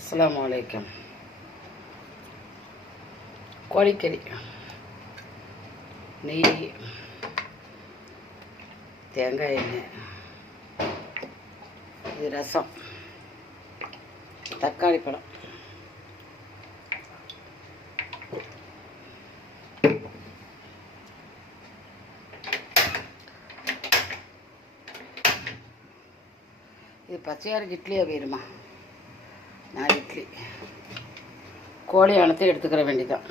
அஸ்ஸலாமு அலைக்கும். கோழிக்கறி, நெய், தேங்காய் எண்ணெய், இது ரசம், தக்காளி பழம், இது பச்சையாருக்கு இட்லியாக போயிருமா? நான் இட்லி கோழி அணத்தை எடுத்துக்கிற வேண்டியதான்.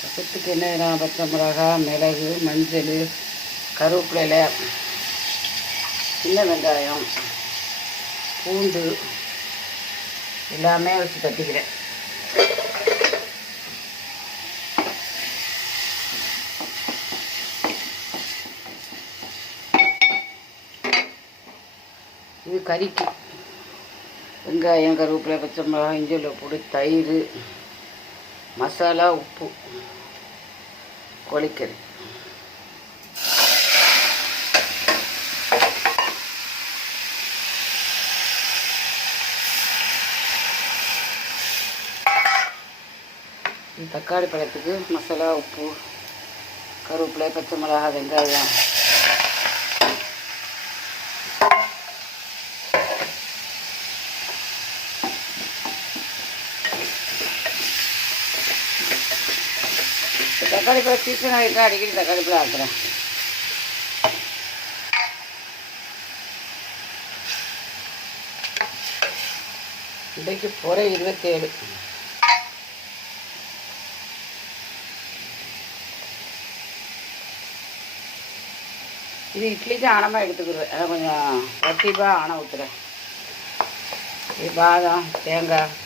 ரசத்துக்கு என்ன, பச்சை மிளகாய், மிளகு, மஞ்சள், கருவேப்பிலை, சின்ன வெங்காயம், பூண்டு எல்லாமே வச்சு தட்டிக்கிறேன். இது கறிக்கு வெங்காயம், கருவேப்பிலை, பச்சை மிளகாய், இஞ்சி பூண்டு, தயிர், மசாலா, உப்பு, கோழிக்கறி. தக்காளி பழத்துக்கு மசாலா, உப்பு, கருவேப்பிலை, பச்சை மிளகாய், வெங்காயம், தக்காளி பழம் சீசன் ஆகிட்டா அடிக்கடி தக்காளி பழம் ஆக்குறேன். இன்றைக்கு புற 27. இது இட்லிக்கு ஆணமாக எடுத்துக்கிடுவேன். அதை கொஞ்சம் ரத்திப்பாக ஆணை ஊற்றுறேன். இது பாதாம், தேங்காய்,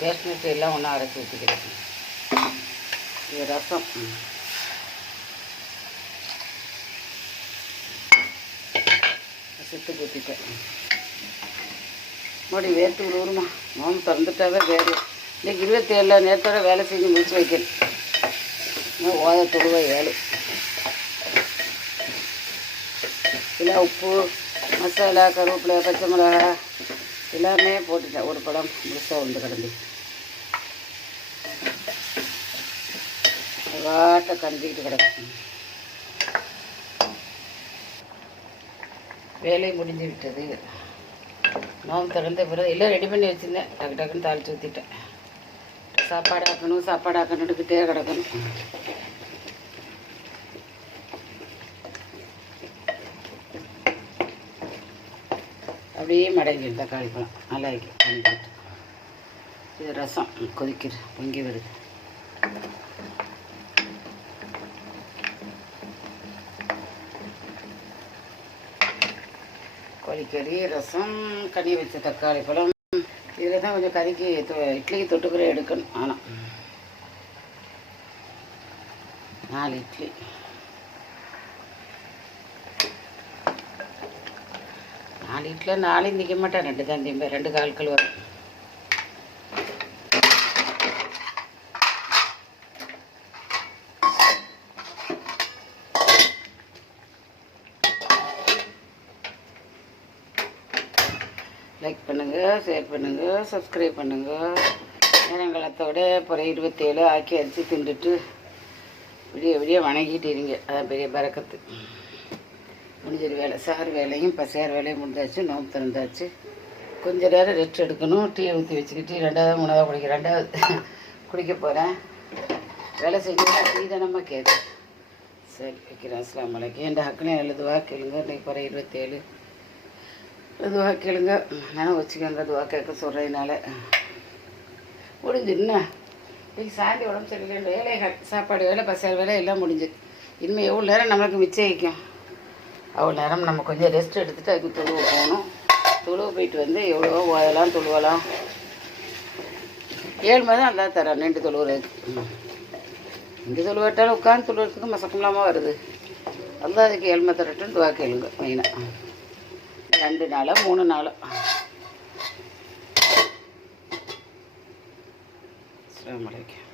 கேஷ்நட் எல்லாம் ஒன்றா அரைச்சி ஊற்றிக்கிறேன். இது ரசம், சித்து ஊற்றிட்டேன். மறுபடி வேர்த்து விடுவோமா? நோம்பு திறந்துட்டாவே வேறு. இன்றைக்கி 27 நேரத்தோட வேலை செஞ்சு முடிச்சு வைக்கிறேன். ஓத தொழுவை வேலை. இல்லை உப்பு, மசாலா, கருவேப்பிலை, பச்சை மிளகாய் எல்லாமே போட்டுட்டேன். ஒரு படம் முழுசாக உண்டு கிடந்து வாட்டை கஞ்சிக்கிட்டு கிடக்கும். வேலை முடிஞ்சு விட்டது. நோம்பு திறந்த பிறகு எல்லாம் ரெடி பண்ணி வச்சுருந்தேன். டக்கு டக்குன்னு தாளித்து ஊற்றிட்டேன். சாப்பாடு ஆக்கணுன்னுக்கிட்டே கிடக்கணும். அப்படியே மடங்கிடும் தக்காளி பழம் நல்லா பண்ணிட்டு. இது ரசம் கொதிக்கிற பொங்கி வருது. கோழிக்கறி, ரசம், கனி வச்ச தக்காளி பழம். இதில் தான் கொஞ்சம் கறிக்கு இட்லிக்கு தொட்டுக்கிற எடுக்கணும். ஆனால் 4 இட்லி. இட்லியில் 4 நிற்க மாட்டேன். 2 தான் திம்பேன். 2 கால்கள் வரும். லைக் பண்ணுங்கள், ஷேர் பண்ணுங்கள், சப்ஸ்கிரைப் பண்ணுங்கள். நேரங்காலத்தோட புற 27 ஆக்கி அரிசி தின்றுட்டு விடிய விடிய வணங்கிட்டு இருங்க. அதான் பெரிய பறக்கத்து. முடிஞ்சது வேலை. சார் வேலையும் பசையார் வேலையும் முடிஞ்சாச்சு. நோம்பு திறந்தாச்சு. கொஞ்சம் நேரம் ரெஸ்ட் எடுக்கணும். டீயை ஊற்றி வச்சுக்கிட்டு 2வது 3வது குடிக்க 2வது குடிக்க போகிறேன். வேலை செஞ்சு டீ தானம்மா கேட்கு. சரி வைக்கிறேன். அஸ்ஸலாமு அலைக்கும். என் ஹக்குனே எழுதுவா கேளுங்க. இன்றைக்கி புற 27 துவா கேளுங்க. நானும் வச்சுக்கோங்க. துவா கேட்க சொல்கிறதுனால முடிஞ்சு. இன்னும் இன்றைக்கி சாயந்தரம் உடம்பு சரியில்லை. வேலைகள் சாப்பாடு வேலை, பசையார் வேலை எல்லாம் முடிஞ்சு. இனிமேல் எவ்வளோ நேரம் நம்மளுக்கு மிச்சம் வைக்கும். அவ்வளோ நேரம் நம்ம கொஞ்சம் ரெஸ்ட் எடுத்துகிட்டு அதுக்கு தொழுவ போகணும். தொழுவ போயிட்டு வந்து எவ்வளோ ஓதலாம் தொழுவலாம். 7 மணி தான் நல்லா தரேன். 2 தொழுவுறதுக்கு 2 தொழுவட்டாலும் உட்காந்து தொழுவுறதுக்கு மசக்கலாமல் வருது. அதுதான் அதுக்கு 7 மணி தரட்டுன்னு துவா கேளுங்க. மெயினாக 2 நாளோ 3 நாளோ. அஸ்ஸலாமு அலைக்கும்.